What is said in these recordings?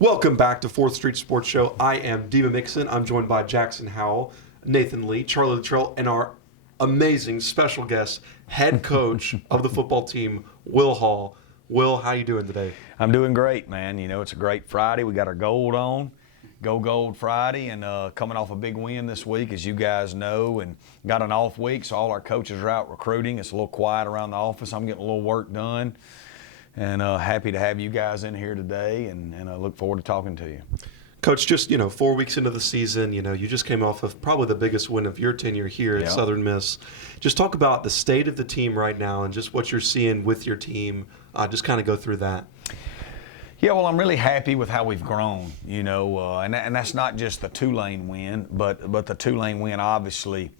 Welcome back to 4th Street Sports Show. I am Diva Mixon. I'm joined by Jackson Howell, Nathan Lee, Charlie Luttrell, and our amazing special guest, head coach of the football team, Will Hall. Will, how you doing today? I'm doing great, man. You know, it's a great Friday. We got our gold on. Go Gold Friday, and coming off a big win this week, as you guys know, and got an off week, so all our coaches are out recruiting. It's a little quiet around the office. I'm getting a little work done. And happy to have you guys in here today, and I look forward to talking to you. Coach, just, 4 weeks into the season, you just came off of probably the biggest win of your tenure here at Southern Miss. Just talk about the state of the team right now and just what you're seeing with your team. Just kind of go through that. Yeah, well, I'm really happy with how we've grown, and that's not just the Tulane win, but the Tulane win obviously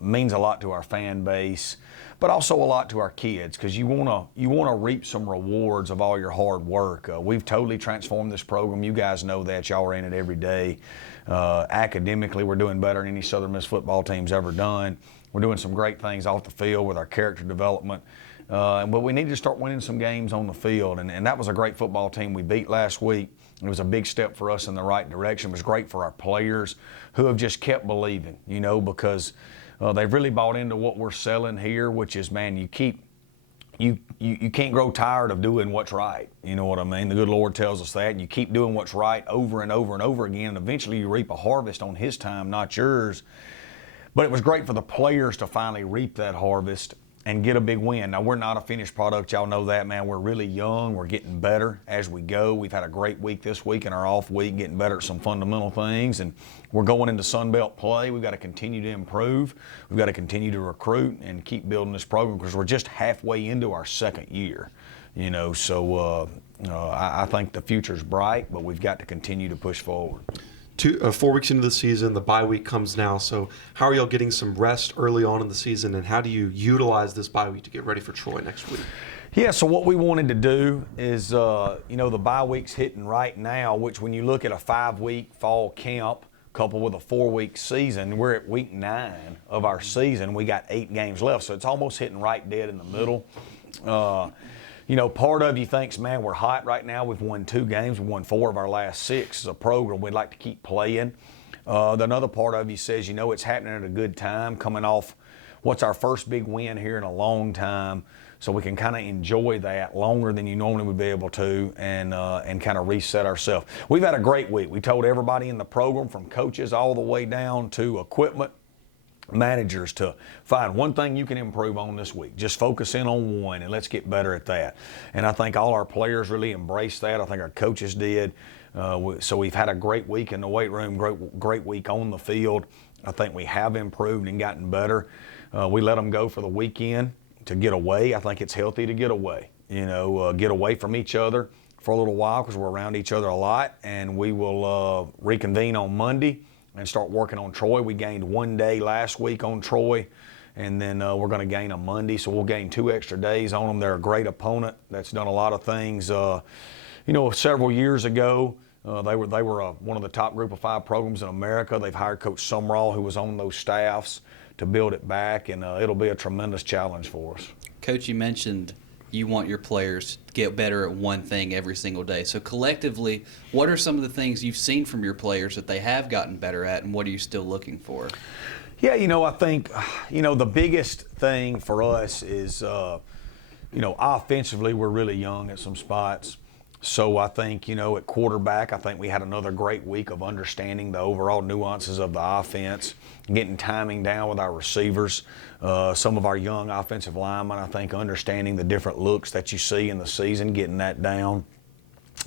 means a lot to our fan base, but also a lot to our kids, because you wanna reap some rewards of all your hard work. We've totally transformed this program. You guys know that. Y'all are in it every day. Academically, we're doing better than any Southern Miss football team's ever done. We're doing some great things off the field with our character development. But we need to start winning some games on the field, and that was a great football team we beat last week. It was a big step for us in the right direction. It was great for our players who have just kept believing, because they've really bought into what we're selling here, which is, man, you can't grow tired of doing what's right. You know what I mean? The good Lord tells us that. And you keep doing what's right over and over and over again, and eventually you reap a harvest on His time, not yours. But it was great for the players to finally reap that harvest and get a big win. Now, we're not a finished product. Y'all know that, man. We're really young. We're getting better as we go. We've had a great week this week in our off week, getting better at some fundamental things, and we're going into Sun Belt play. We've got to continue to improve. We've got to continue to recruit and keep building this program, because we're just halfway into our second year, So I think the future's bright, but we've got to continue to push forward. 4 weeks into the season, the bye week comes now. So how are y'all getting some rest early on in the season, and how do you utilize this bye week to get ready for Troy next week? Yeah, so what we wanted to do is, the bye week's hitting right now, which when you look at a 5-week fall camp coupled with a 4-week season, we're at week 9 of our season. We got 8 games left, so it's almost hitting right dead in the middle. Part of you thinks, man, we're hot right now. We've won 2 games. We've won 4 of our last 6 as a program. We'd like to keep playing. Another part of you says, it's happening at a good time, coming off what's our first big win here in a long time, so we can kind of enjoy that longer than you normally would be able to, and kind of reset ourselves. We've had a great week. We told everybody in the program, from coaches all the way down to equipment managers, to find one thing you can improve on this week. Just focus in on one, and let's get better at that. And I think all our players really embraced that. I think our coaches did. So we've had a great week in the weight room, great week on the field. I think we have improved and gotten better. We let them go for the weekend to get away. I think it's healthy to get away. Get away from each other for a little while, because we're around each other a lot. And we will reconvene on Monday and start working on Troy. We gained 1 day last week on Troy, and then we're going to gain a Monday, so we'll gain 2 extra days on them. They're a great opponent that's done a lot of things. Several years ago, they were one of the top group of 5 programs in America. They've hired Coach Sumrall, who was on those staffs, to build it back, and it'll be a tremendous challenge for us. Coach, you mentioned you want your players to get better at one thing every single day. So collectively, what are some of the things you've seen from your players that they have gotten better at, and what are you still looking for? Yeah, I think, the biggest thing for us is, offensively, we're really young at some spots. So I think, at quarterback, I think we had another great week of understanding the overall nuances of the offense, getting timing down with our receivers. Some of our young offensive linemen, I think, understanding the different looks that you see in the season, getting that down.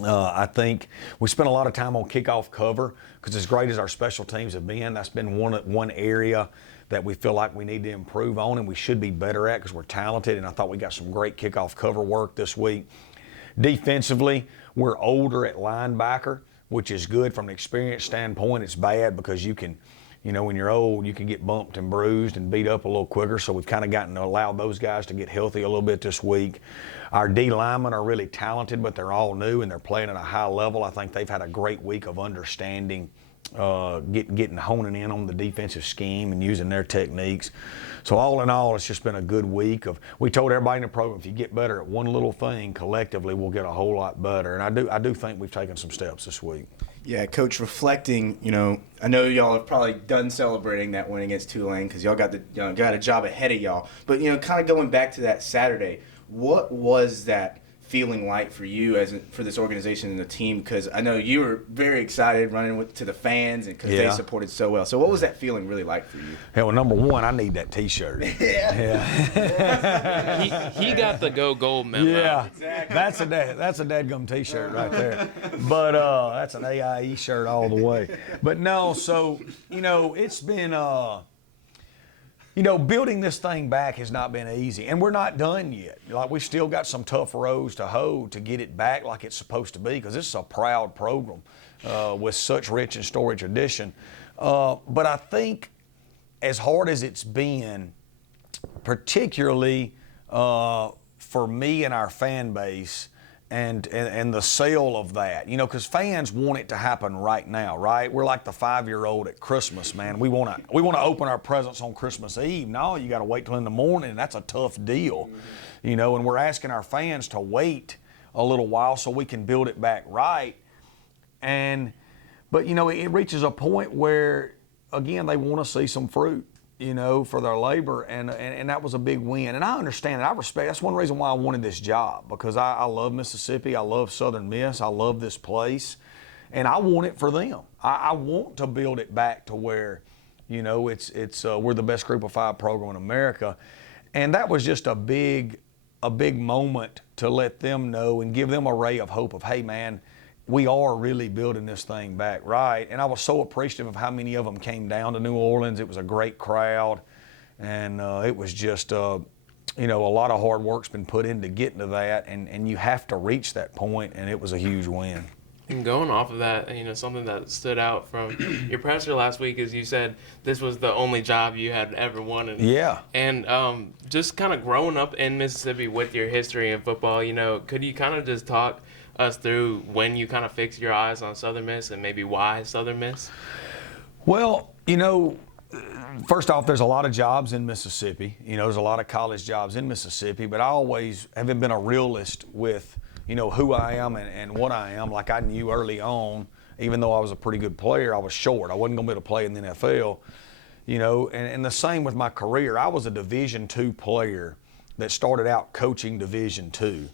I think we spent a lot of time on kickoff cover, because as great as our special teams have been, that's been one area that we feel like we need to improve on, and we should be better at, because we're talented. And I thought we got some great kickoff cover work this week. Defensively, we're older at linebacker, which is good from an experience standpoint. It's bad because you can, when you're old, you can get bumped and bruised and beat up a little quicker. So we've kind of gotten to allow those guys to get healthy a little bit this week. Our D linemen are really talented, but they're all new and they're playing at a high level. I think they've had a great week of understanding honing in on the defensive scheme and using their techniques. So all in all, it's just been a good week. We told everybody in the program, if you get better at one little thing, collectively we'll get a whole lot better. And I do think we've taken some steps this week. Yeah, Coach, reflecting, I know y'all have probably done celebrating that win against Tulane because y'all got a job ahead of y'all. But, kind of going back to that Saturday, what was that feeling like for you for this organization and the team? Because I know you were very excited running to the fans and because they supported so well. So what was that feeling really like for you? Hell, number one, I need that T-shirt. He got the Go Gold memo. Yeah, exactly. That's a dadgum T-shirt right there. But that's an AIE shirt all the way. But no, so it's been building this thing back has not been easy, and we're not done yet. Like, we still got some tough rows to hoe to get it back like it's supposed to be, because this is a proud program with such rich and storied tradition. But I think as hard as it's been, particularly for me and our fan base, and the sale of that, because fans want it to happen right now, right? We're like the 5-year-old at Christmas, man. We want to open our presents on Christmas Eve. No, you got to wait till in the morning, and that's a tough deal, and we're asking our fans to wait a little while so we can build it back right. But it reaches a point where, again, they want to see some fruit, for their labor, and that was a big win. And I understand and I respect. That's one reason why I wanted this job, because I love Mississippi. I love Southern Miss. I love this place, and I want it for them. I want to build it back to where, it's we're the best Group of 5 program in America, and that was just a big moment to let them know and give them a ray of hope of, hey, man, we are really building this thing back right. And I was so appreciative of how many of them came down to New Orleans. It was a great crowd, and it was just, a lot of hard work's been put into getting to that, and you have to reach that point, and it was a huge win. And going off of that, something that stood out from your presser last week is you said this was the only job you had ever wanted. Yeah. And just kind of growing up in Mississippi with your history in football, could you kind of just talk us through when you kind of fixed your eyes on Southern Miss and maybe why Southern Miss? Well, first off, there's a lot of jobs in Mississippi. There's a lot of college jobs in Mississippi, but I always haven't been a realist with, who I am and what I am. Like, I knew early on, even though I was a pretty good player, I was short. I wasn't going to be able to play in the NFL, and the same with my career. I was a Division II player that started out coaching Division II.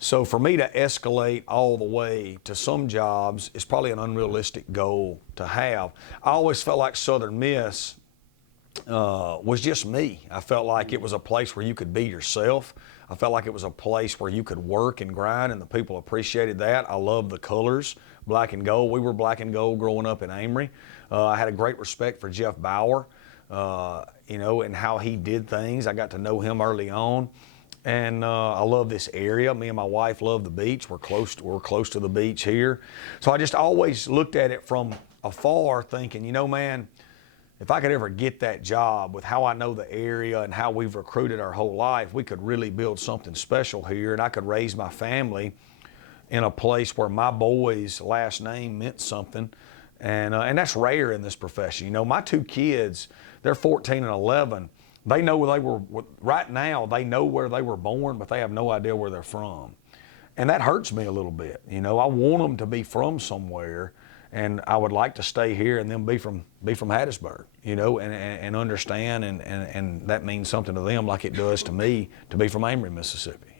So for me to escalate all the way to some jobs is probably an unrealistic goal to have. I always felt like Southern Miss was just me. I felt like it was a place where you could be yourself. I felt like it was a place where you could work and grind, and the people appreciated that. I love the colors, black and gold. We were black and gold growing up in Amory. I had a great respect for Jeff Bauer, and how he did things. I got to know him early on. And I love this area. Me and my wife love the beach. We're close to the beach here. So I just always looked at it from afar thinking, man, if I could ever get that job with how I know the area and how we've recruited our whole life, we could really build something special here, and I could raise my family in a place where my boy's last name meant something. And that's rare in this profession. My 2 kids, they're 14 and 11. They know where they were, right now, they know where they were born, but they have no idea where they're from. And that hurts me a little bit. I want them to be from somewhere, and I would like to stay here and then be from Hattiesburg, and understand, and that means something to them like it does to me to be from Amory, Mississippi,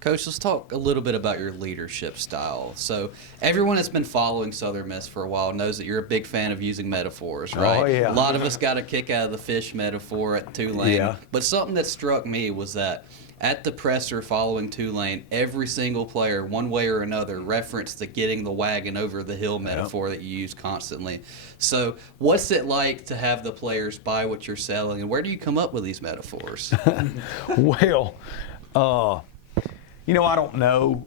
Coach, let's talk a little bit about your leadership style. So everyone that's been following Southern Miss for a while knows that you're a big fan of using metaphors, right? Oh, yeah. A lot of us got a kick out of the fish metaphor at Tulane. Yeah. But something that struck me was that at the presser following Tulane, every single player, one way or another, referenced the getting the wagon over the hill metaphor that you use constantly. So what's it like to have the players buy what you're selling, and where do you come up with these metaphors? Well, I don't know.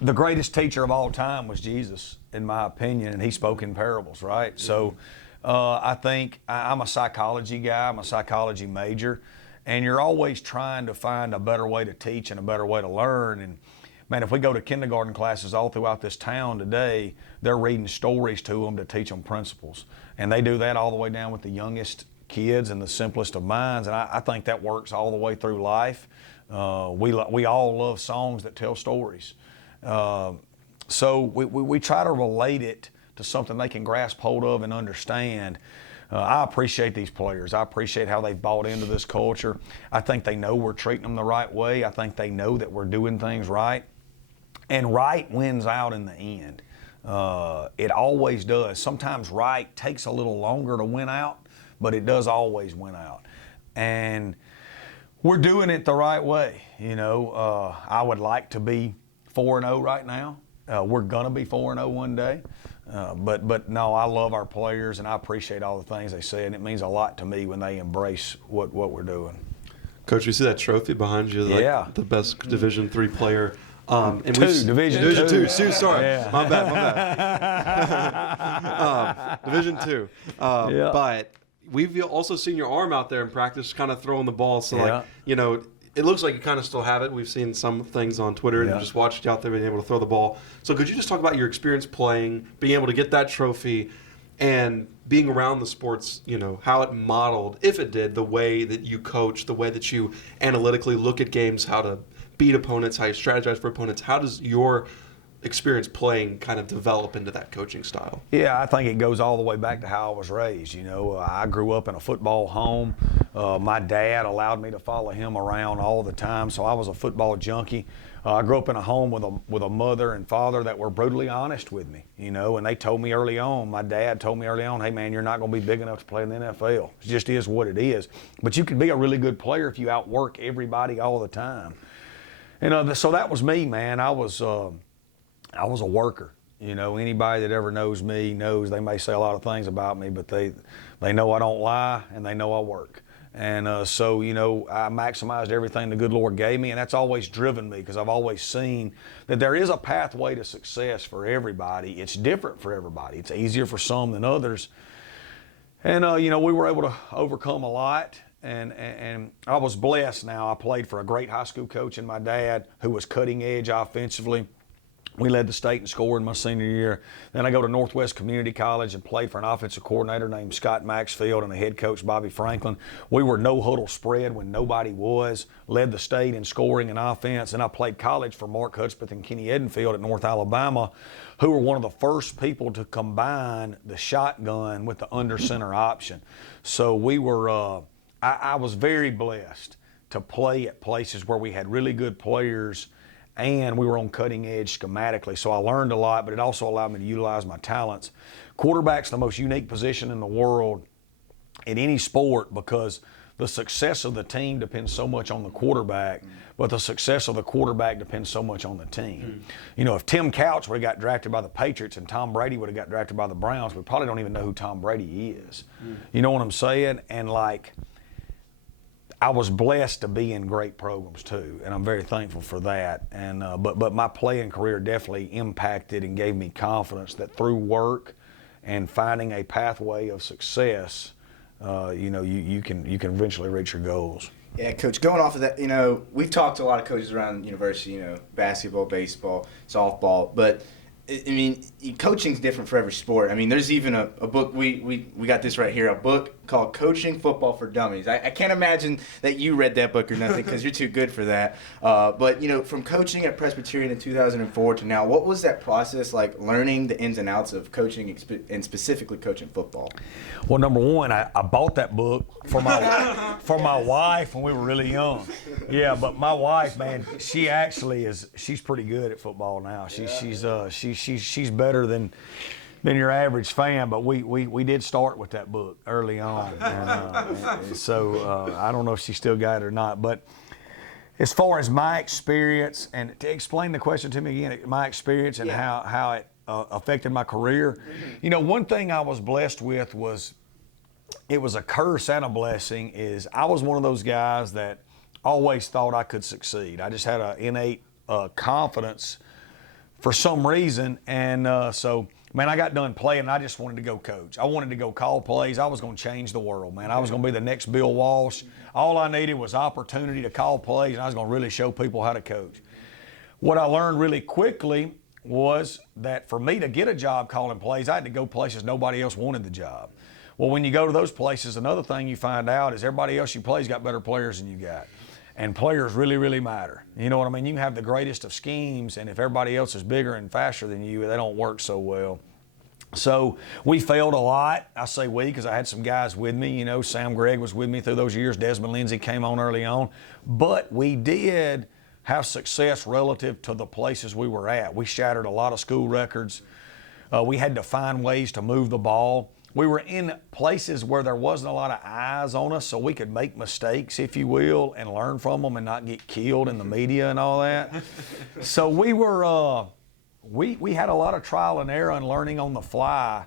The greatest teacher of all time was Jesus, in my opinion, and he spoke in parables, right? So I think I'm a psychology guy. I'm a psychology major, and you're always trying to find a better way to teach and a better way to learn. And man, if we go to kindergarten classes all throughout this town today, they're reading stories to them to teach them principles. And they do that all the way down with the youngest kids and the simplest of minds. And I think that works all the way through life. We all love songs that tell stories. So we try to relate it to something they can grasp hold of and understand. I appreciate these players. I appreciate how they've bought into this culture. I think they know we're treating them the right way. I think they know that we're doing things right. And right wins out in the end. It always does. Sometimes right takes a little longer to win out, but it does always win out. And we're doing it the right way. I would like to be 4-0 right now. We're going to be 4-0 one day. But no, I love our players, and I appreciate all the things they say, and it means a lot to me when they embrace what we're doing. Coach, you see that trophy behind you? Yeah. The best Division III player. And Division two. two. Sorry, Yeah. my bad. Division II. Yeah. But we've also seen your arm out there in practice, kind of throwing the ball. So Yeah. it looks like you kind of still have it. We've seen some things on Twitter and Yeah. just watched you out there being able to throw the ball. So could you just talk about your experience playing, being able to get that trophy, and being around the sports, how it modeled, if it did, the way that you coach, the way that you analytically look at games, how to beat opponents, how you strategize for opponents. How does your experience playing kind of develop into that coaching style? Yeah, I think it goes all the way back to how I was raised. I grew up in a football home. My dad allowed me to follow him around all the time, so I was a football junkie. I grew up in a home with a mother and father that were brutally honest with me, and they told me early on, my dad told me early on, hey man, you're not going to be big enough to play in the NFL. It just is what it is. But you can be a really good player if you outwork everybody all the time. So that was me, man. I was a worker. Anybody that ever knows me knows they may say a lot of things about me, but they know I don't lie and they know I work. And so I maximized everything the good Lord gave me, and that's always driven me because I've always seen that there is a pathway to success for everybody. It's different for everybody. It's easier for some than others. And we were able to overcome a lot. And I was blessed now. I played for a great high school coach and my dad who was cutting edge offensively. We led the state in scoring my senior year. Then I go to Northwest Community College and played for an offensive coordinator named Scott Maxfield and a head coach, Bobby Franklin. We were no huddle spread when nobody was, led the state in scoring and offense. And I played college for Mark Hudspeth and Kenny Edenfield at North Alabama, who were one of the first people to combine the shotgun with the under center option. So we were, I was very blessed to play at places where we had really good players and we were on cutting edge schematically. So I learned a lot, but it also allowed me to utilize my talents. Quarterback's the most unique position in the world in any sport because the success of the team depends so much on the quarterback, but the success of the quarterback depends so much on the team. If Tim Couch would have got drafted by the Patriots and Tom Brady would have got drafted by the Browns, we probably don't even know who Tom Brady is. You know what I'm saying? And I was blessed to be in great programs too, and I'm very thankful for that. And but my playing career definitely impacted and gave me confidence that through work and finding a pathway of success, you can eventually reach your goals. Yeah, Coach, going off of that, we've talked to a lot of coaches around the university, basketball, baseball, softball, but I mean, coaching's different for every sport. I mean, there's even a book, we got this right here, a book called Coaching Football for Dummies. I can't imagine that you read that book or nothing because you're too good for that. But, from coaching at Presbyterian in 2004 to now, what was that process like learning the ins and outs of coaching and specifically coaching football? Well, number one, I bought that book for my wife when we were really young. Yeah, but my wife, man, she actually she's pretty good at football now. She's better than your average fan, but we did start with that book early on. And so I don't know if she still got it or not, but as far as my experience, and to explain the question to me again, my experience and how it affected my career, one thing I was blessed with was, it was a curse and a blessing, is I was one of those guys that always thought I could succeed. I just had an innate confidence for some reason, and so, man, I got done playing and I just wanted to go coach. I wanted to go call plays. I was going to change the world, man. I was going to be the next Bill Walsh. All I needed was opportunity to call plays, and I was going to really show people how to coach. What I learned really quickly was that for me to get a job calling plays, I had to go places nobody else wanted the job. Well, when you go to those places, another thing you find out is everybody else you play's got better players than you got. And players really, really matter. You know what I mean? You can have the greatest of schemes, and if everybody else is bigger and faster than you, they don't work so well. So we failed a lot. I say we because I had some guys with me. You know, Sam Gregg was with me through those years. Desmond Lindsay came on early on. But we did have success relative to the places we were at. We shattered a lot of school records. We had to find ways to move the ball. We were in places where there wasn't a lot of eyes on us, so we could make mistakes, if you will, and learn from them and not get killed in the media and all that. So we were, we had a lot of trial and error and learning on the fly,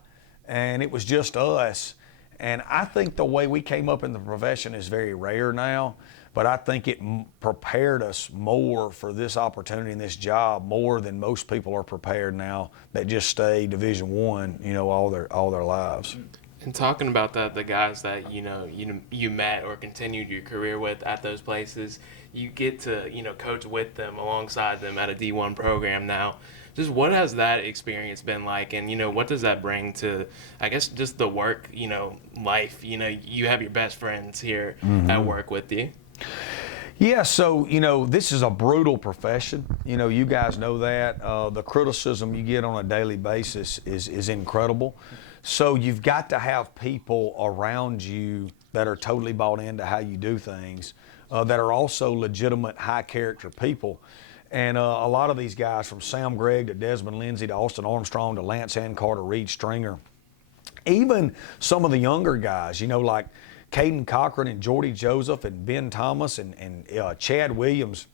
and it was just us. And I think the way we came up in the profession is very rare now, but I think it prepared us more for this opportunity and this job more than most people are prepared now that just stay Division I, you know, all their lives. And talking about the guys that you met or continued your career with at those places, you get to coach with them, alongside them at a D1 program now. Just what has that experience been like, and what does that bring to, I guess, just the work life? You have your best friends here at work with you. Yeah, so, this is a brutal profession. You guys know that. The criticism you get on a daily basis is incredible. So you've got to have people around you that are totally bought into how you do things, that are also legitimate, high-character people. And a lot of these guys, from Sam Gregg to Desmond Lindsay to Austin Armstrong to Lance Ancard to Reed Stringer, even some of the younger guys, like Caden Cochran and Jordy Joseph and Ben Thomas and Chad Williams,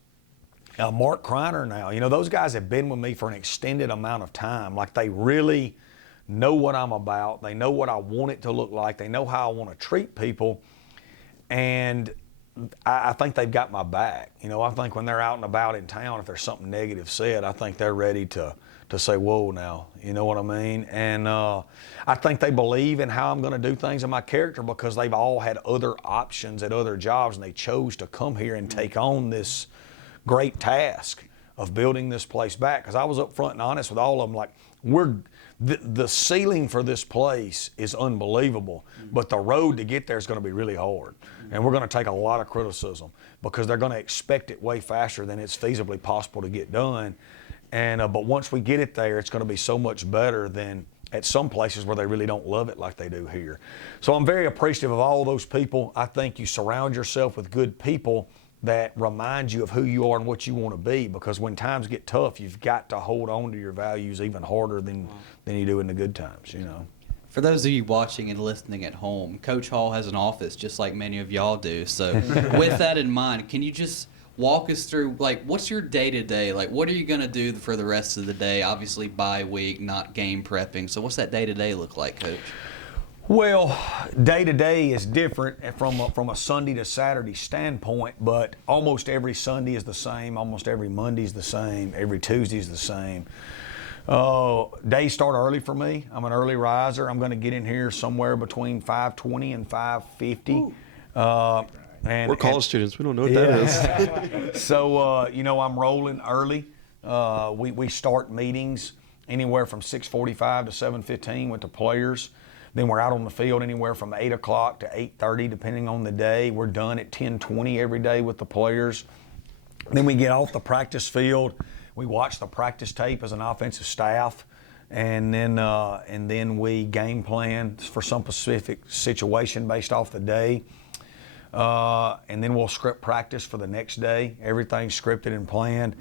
Mark Kreiner now. Those guys have been with me for an extended amount of time. Like, they really know what I'm about. They know what I want it to look like. They know how I want to treat people. And I think they've got my back. I think when they're out and about in town, if there's something negative said, I think they're ready to say, whoa now, you know what I mean? And I think they believe in how I'm going to do things in my character because they've all had other options at other jobs, and they chose to come here and take on this great task of building this place back. Because I was up front and honest with all of them, like, the ceiling for this place is unbelievable, but the road to get there is going to be really hard. And we're going to take a lot of criticism because they're going to expect it way faster than it's feasibly possible to get done. And but once we get it there, it's going to be so much better than at some places where they really don't love it like they do here. So I'm very appreciative of all those people. I think you surround yourself with good people that remind you of who you are and what you want to be, because when times get tough, you've got to hold on to your values even harder than you do in the good times, For those of you watching and listening at home, Coach Hall has an office just like many of y'all do. So with that in mind, can you just walk us through, like, what's your day-to-day? Like, what are you going to do for the rest of the day? Obviously, bye week, not game prepping. So what's that day-to-day look like, Coach? Well, day-to-day is different from a Sunday to Saturday standpoint, but almost every Sunday is the same. Almost every Monday is the same. Every Tuesday is the same. Days start early for me. I'm an early riser. I'm going to get in here somewhere between 5:20 and 5:50. We're college students. We don't know what that is. So, I'm rolling early. We start meetings anywhere from 6:45 to 7:15 with the players. Then we're out on the field anywhere from 8 o'clock to 8:30, depending on the day. We're done at 10:20 every day with the players. Then we get off the practice field. We watch the practice tape as an offensive staff, and then we game plan for some specific situation based off the day. And then we'll script practice for the next day. Everything's scripted and planned.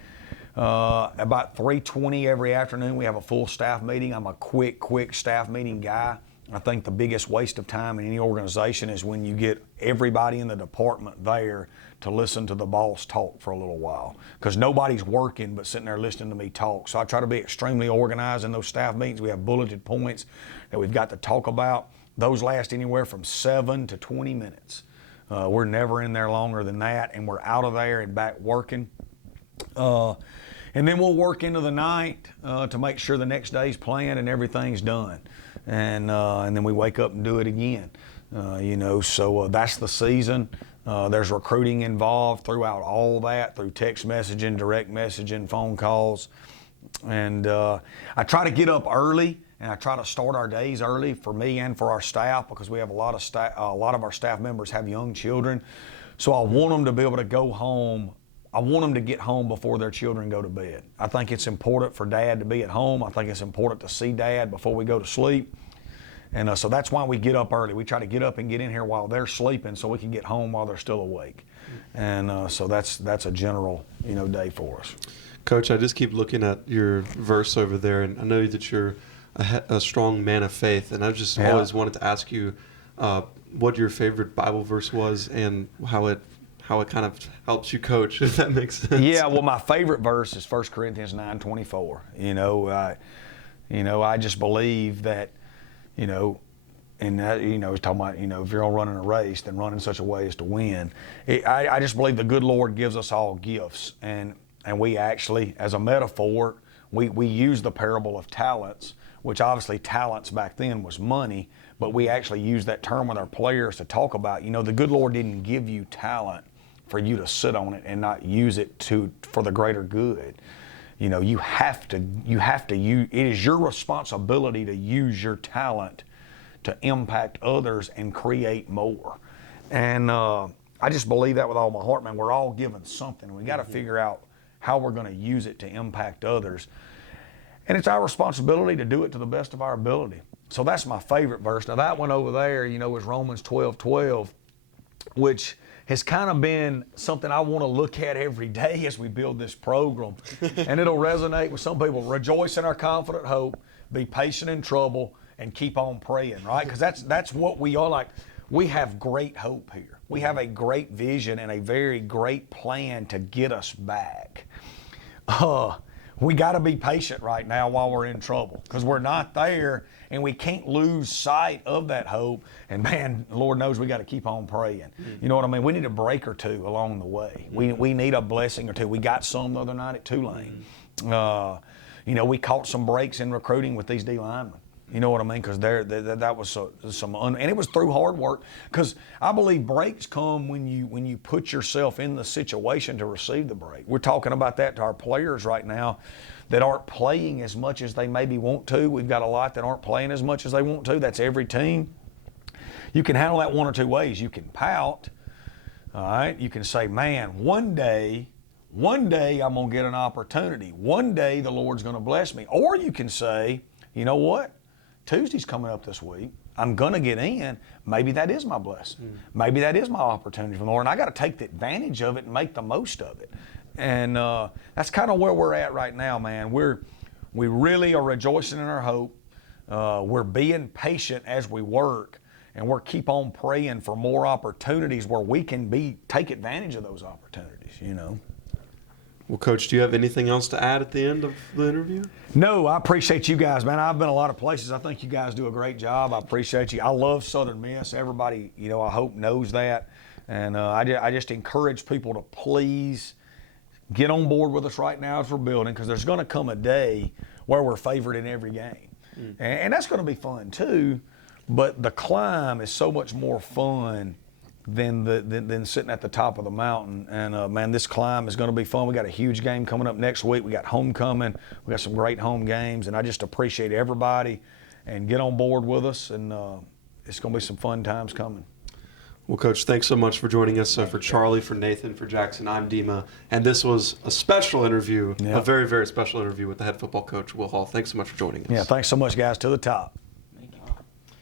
About 3:20 every afternoon, we have a full staff meeting. I'm a quick staff meeting guy. I think the biggest waste of time in any organization is when you get everybody in the department there to listen to the boss talk for a little while, because nobody's working but sitting there listening to me talk. So I try to be extremely organized in those staff meetings. We have bulleted points that we've got to talk about. Those last anywhere from 7 to 20 minutes. We're never in there longer than that, and we're out of there and back working. And then we'll work into the night to make sure the next day's planned and everything's done. And then we wake up and do it again. So that's the season. There's recruiting involved throughout all that, through text messaging, direct messaging, phone calls. And I try to get up early, and I try to start our days early for me and for our staff, because we have a lot of our staff members have young children. So I want them to be able to go home. I want them to get home before their children go to bed. I think it's important for Dad to be at home. I think it's important to see Dad before we go to sleep. And so that's why we get up early. We try to get up and get in here while they're sleeping so we can get home while they're still awake. And so that's a general, day for us. Coach, I just keep looking at your verse over there, and I know that you're a strong man of faith, and I've just always wanted to ask you what your favorite Bible verse was and how it kind of helps you coach, if that makes sense. Yeah, well, my favorite verse is 1 Corinthians 9:24. I just believe that, and that, it's talking about, if you're running a race, then run in such a way as to win. I just believe the good Lord gives us all gifts, and we actually, as a metaphor, we use the parable of talents, which obviously talents back then was money, but we actually use that term with our players to talk about, the good Lord didn't give you talent for you to sit on it and not use it for the greater good. You have to use, it is your responsibility to use your talent to impact others and create more. And I just believe that with all my heart, man. We're all given something. We got to figure out how we're going to use it to impact others. And it's our responsibility to do it to the best of our ability. So that's my favorite verse. Now that one over there, is Romans 12:12, which has kind of been something I want to look at every day as we build this program. And it'll resonate with some people. Rejoice in our confident hope, be patient in trouble, and keep on praying, right? Because that's what we are like. We have great hope here. We have a great vision and a very great plan to get us back. We got to be patient right now while we're in trouble, because we're not there, and we can't lose sight of that hope. And man, Lord knows we got to keep on praying. You know what I mean? We need a break or two along the way. We need a blessing or two. We got some the other night at Tulane. We caught some breaks in recruiting with these D linemen. You know what I mean? Because that was and it was through hard work. Because I believe breaks come when you put yourself in the situation to receive the break. We're talking about that to our players right now that aren't playing as much as they maybe want to. We've got a lot that aren't playing as much as they want to. That's every team. You can handle that one or two ways. You can pout. All right. You can say, man, one day I'm going to get an opportunity. One day the Lord's going to bless me. Or you can say, you know what? Tuesday's coming up this week. I'm going to get in. Maybe that is my blessing. Maybe that is my opportunity from the Lord. And I got to take the advantage of it and make the most of it. And that's kind of where we're at right now, man. We really are rejoicing in our hope. We're being patient as we work, and we're keep on praying for more opportunities where we can take advantage of those opportunities, Well, Coach, do you have anything else to add at the end of the interview? No, I appreciate you guys, man. I've been a lot of places. I think you guys do a great job. I appreciate you. I love Southern Miss. Everybody, I hope knows that. And I just encourage people to please get on board with us right now as we're building, because there's going to come a day where we're favored in every game. And that's going to be fun too, but the climb is so much more fun than sitting at the top of the mountain. And man, this climb is going to be fun. We got a huge game coming up next week. We got homecoming. We got some great home games, and I just appreciate everybody, and get on board with us. And it's going to be some fun times coming. Well, Coach, thanks so much for joining us. For Charlie, for Nathan, for Jackson, I'm Dima. And this was a special interview, a very, very special interview with the head football coach, Will Hall. Thanks so much for joining us. Yeah, thanks so much, guys. To the top.